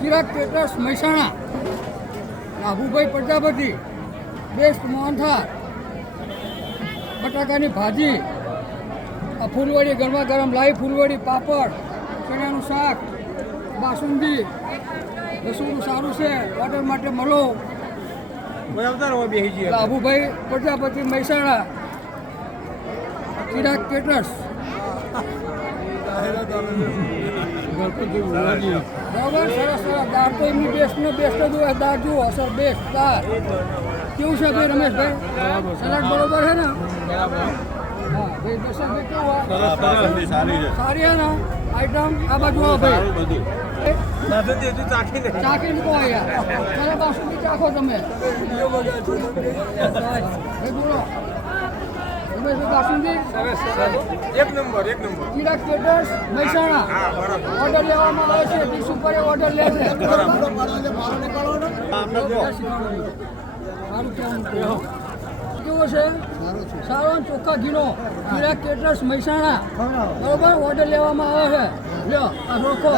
Chirag caterers Mehsana, નાભુભાઈ Prajapati, best mohanthal, બટાકાની ભાજી, ફૂલવડી ગરમા ગરમ લાઈ ફૂલવડી, પાપડ, ચણાનું શાક, બાસુંદી, રસોડું સારું છે, ઓર્ડર માટે મળો. નાભુભાઈ પ્રજાપતિ મહેસાણા, ચિરાગ કેટરર્સ. બરાબર, સરસ સરસ. દાળ તો એમની બેસ્ટનો બેસ્ટ જ હોય. દાળ જુઓ સર, બેસ્ટ દાળ. કેવું છે ભાઈ રમેશભાઈ? સલાડ બરોબર છે ને? હા ભાઈ, દર્શનભાઈ કેવું હોય? સારી છે ને આઈટમ? આ બાજુ આવો ભાઈ, ચાખીને કહો યાર. ચાલો બાસુંદી ચાખો તમે. ભાઈ બોલો બાસુંદી એક number Chirag caterers Mehsana. Order લેવામાં આવે છે, 20 ઉપર ઓર્ડર લે છે. કેવો છે? સારો ને ચોખ્ખા ઘીનો. ચિરાગ કેટરર્સ મહેસાણા, બરોબર. ઓર્ડર લેવામાં આવે છે. લ્યો આ રોકો.